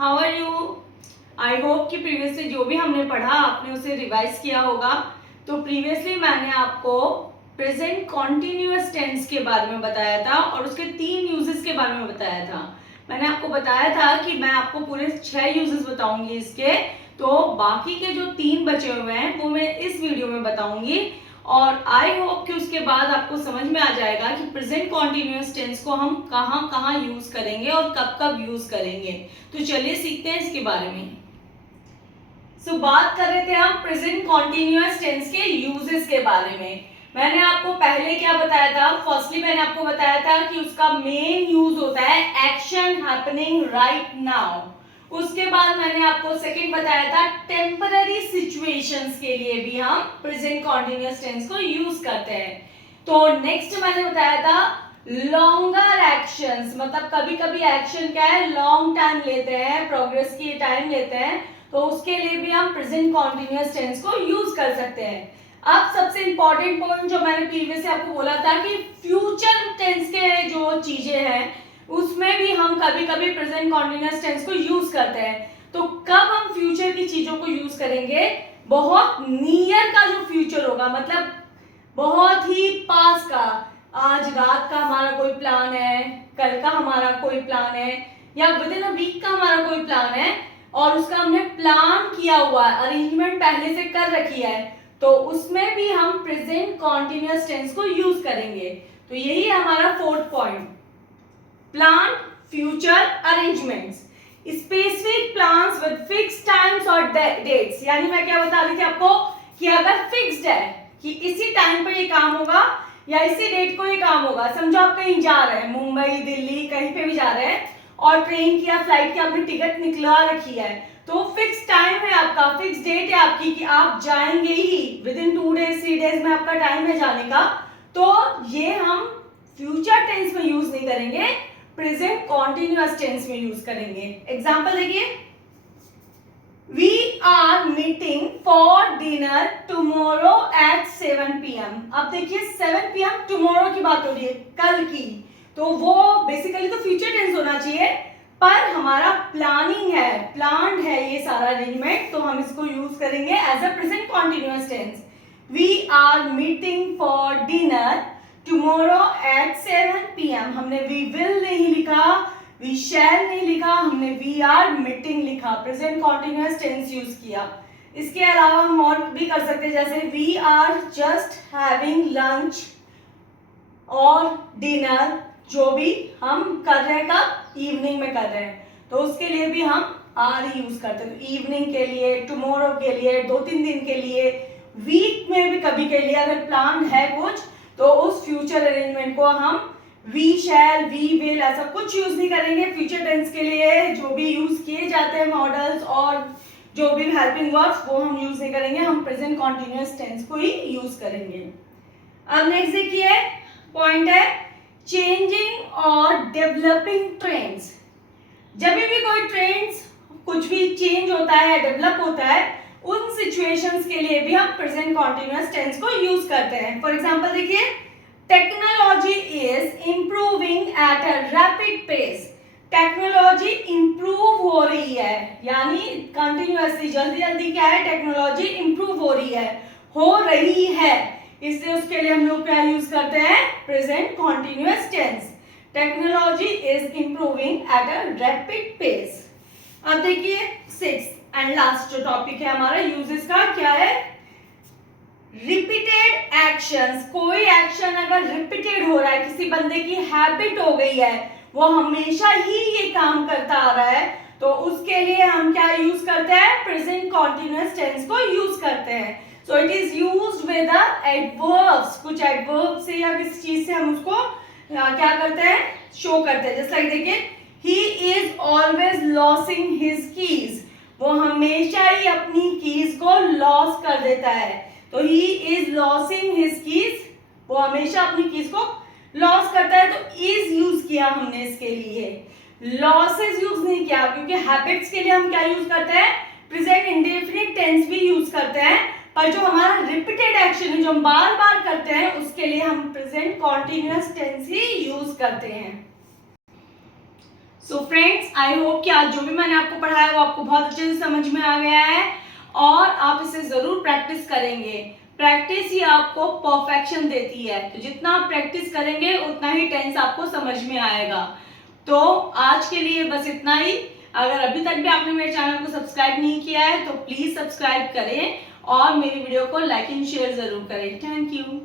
How are you? I hope कि previously जो भी हमने पढ़ा आपने उसे रिवाइज किया होगा। तो प्रीवियसली मैंने आपको प्रेजेंट कॉन्टिन्यूअस टेंस के बारे में बताया था और उसके 3 यूजेस के बारे में बताया था। मैंने आपको बताया था कि मैं आपको पूरे 6 यूजेस बताऊंगी इसके, तो बाकी के जो 3 बचे हुए हैं वो मैं इस वीडियो में बताऊंगी। और आई होप कि उसके बाद आपको समझ में आ जाएगा कि प्रेजेंट कॉन्टिन्यूअस टेंस को हम कहाँ कहाँ यूज करेंगे और कब कब यूज करेंगे। तो चलिए सीखते हैं इसके बारे में। बात कर रहे थे हम प्रेजेंट कॉन्टिन्यूअस टेंस के यूजेस के बारे में। मैंने आपको पहले क्या बताया था? फर्स्टली मैंने आपको बताया था कि उसका मेन यूज होता है एक्शन हैपनिंग राइट नाउ। उसके बाद मैंने आपको सेकंड बताया था टेम्पररी सिचुएशंस के लिए भी हम प्रेजेंट कॉन्टिन्यूअस टेंस को यूज करते हैं। तो नेक्स्ट मैंने बताया था लॉन्गर एक्शंस, मतलब कभी कभी एक्शन क्या है, लॉन्ग टाइम लेते हैं, प्रोग्रेस की टाइम लेते हैं, तो उसके लिए भी हम प्रेजेंट कॉन्टिन्यूअस टेंस को यूज कर सकते हैं। अब सबसे इंपॉर्टेंट पॉइंट जो मैंने प्रीवियस से आपको बोला था कि फ्यूचर टेंस के जो चीजें हैं उसमें भी हम कभी कभी प्रेजेंट कॉन्टिन्यूअस टेंस को यूज करते हैं। तो कब हम फ्यूचर की चीजों को यूज करेंगे? बहुत नियर का जो फ्यूचर होगा, मतलब बहुत ही पास का, आज रात का हमारा कोई प्लान है, कल का हमारा कोई प्लान है, या विद इन अ वीक का हमारा कोई प्लान है और उसका हमने प्लान किया हुआ है, अरेंजमेंट पहले से कर रखी है, तो उसमें भी हम प्रेजेंट कॉन्टिन्यूअस टेंस को यूज करेंगे। तो यही है हमारा fourth point, plan, future, arrangements, specific plans with fixed times और डेट्स। यानी मैं क्या बता रही थी आपको कि अगर फिक्स्ड है कि इसी टाइम पर ये काम होगा या इसी डेट को ये काम होगा, समझो आप कहीं जा रहे हैं, मुंबई, दिल्ली, कहीं पे भी जा रहे हैं और ट्रेन की या फ्लाइट की आपने टिकट निकलवा रखी है, तो फिक्स टाइम है आपका, फिक्स डेट है आपकी कि आप जाएंगे ही, विद इन 2 डेज 3 डेज में आपका टाइम है जाने का। तो ये हम फ्यूचर टेंस में यूज नहीं करेंगे, प्रेजेंट कॉन्टिन्यूअस टेंस में यूज करेंगे। एग्जांपल देखिए, We are meeting for dinner tomorrow at 7 PM। अब देखिए 7 PM tomorrow की बात हो रही है, कल की, तो वो बेसिकली तो फ्यूचर टेंस होना चाहिए, पर हमारा प्लानिंग है, प्लान्ड है ये सारा अरेंजमेंट, तो हम इसको यूज करेंगे as a present continuous tense. We are meeting for dinner tomorrow at 7 PM। हमने we will नहीं लिखा, we shall नहीं लिखा, हमने we are meeting लिखा, प्रेजेंट कॉन्टिन्यूअस टेंस यूज किया। इसके अलावा हम और भी कर सकते हैं, जैसे we are just having lunch और डिनर, जो भी हम कर रहे हैं कब, इवनिंग में कर रहे हैं, तो उसके लिए भी हम आर यूज करते हैं। तो इवनिंग के लिए, टुमारो के लिए, 2-3 दिन के लिए, वीक में भी कभी के लिए अगर प्लान है कुछ, तो उस फ्यूचर अरेंजमेंट को हम वी शैल, वी विल ऐसा कुछ यूज नहीं करेंगे। फ्यूचर टेंस के लिए जो भी यूज किए जाते हैं मॉडल्स और जो भी हेल्पिंग वर्ब्स वो हम यूज नहीं करेंगे, हम प्रेजेंट कॉन्टिन्यूअस टेंस को ही यूज करेंगे। अब नेक्स्ट देखिए पॉइंट है चेंजिंग और डेवलपिंग ट्रेंड्स। जब भी कोई ट्रेंड्स कुछ भी चेंज होता है, डेवलप होता है, उन सिचुएशंस के लिए भी हम प्रेजेंट कॉन्टिन्यूअस टेंस को यूज करते हैं। फॉर एग्जांपल देखिए, technology is improving at a rapid pace. Technology improve हो रही है, यानी कंटिन्यूअसली, जल्दी जल्दी क्या है, टेक्नोलॉजी इंप्रूव हो रही है, इसलिए उसके लिए हम लोग क्या यूज करते हैं, present continuous tense. Technology is improving at a rapid pace. अब देखिए 6th एंड लास्ट जो टॉपिक है हमारा यूजेस का, क्या है, रिपीटेड एक्शंस। कोई एक्शन अगर रिपीटेड हो रहा है, किसी बंदे की हैबिट हो गई है, वो हमेशा ही ये काम करता आ रहा है, तो उसके लिए हम क्या यूज करते हैं, प्रेजेंट कॉन्टिन्यूअस टेंस को यूज करते हैं। So it is used with adverbs, कुछ एडवर्ब से या किसी चीज से हम उसको क्या करते हैं, शो करते हैं। जैसे लाइक देखिए, he is always losing his keys. वो हमेशा ही अपनी कीज को लॉस कर देता है, तो he is losing his keys, वो हमेशा अपनी कीज को लॉस करता है, तो इज यूज किया हमने इसके लिए, लॉसेस यूज नहीं किया, क्योंकि हैबिट्स के लिए हम क्या यूज करते हैं, प्रेजेंट इंडेफिनिट टेंस भी यूज करते हैं, पर जो हमारा रिपीटेड एक्शन है, जो हम बार बार करते हैं, उसके लिए हम प्रेजेंट कॉन्टिन्यूअस टेंस ही यूज करते हैं। सो फ्रेंड्स, आई होप कि आज जो भी मैंने आपको पढ़ाया वो आपको बहुत अच्छे से समझ में आ गया है और आप इसे जरूर प्रैक्टिस करेंगे। प्रैक्टिस ही आपको परफेक्शन देती है, तो जितना आप प्रैक्टिस करेंगे उतना ही टेंस आपको समझ में आएगा। तो आज के लिए बस इतना ही। अगर अभी तक भी आपने मेरे चैनल को सब्सक्राइब नहीं किया है तो प्लीज सब्सक्राइब करें और मेरी वीडियो को लाइक एंड शेयर जरूर करें। Thank you.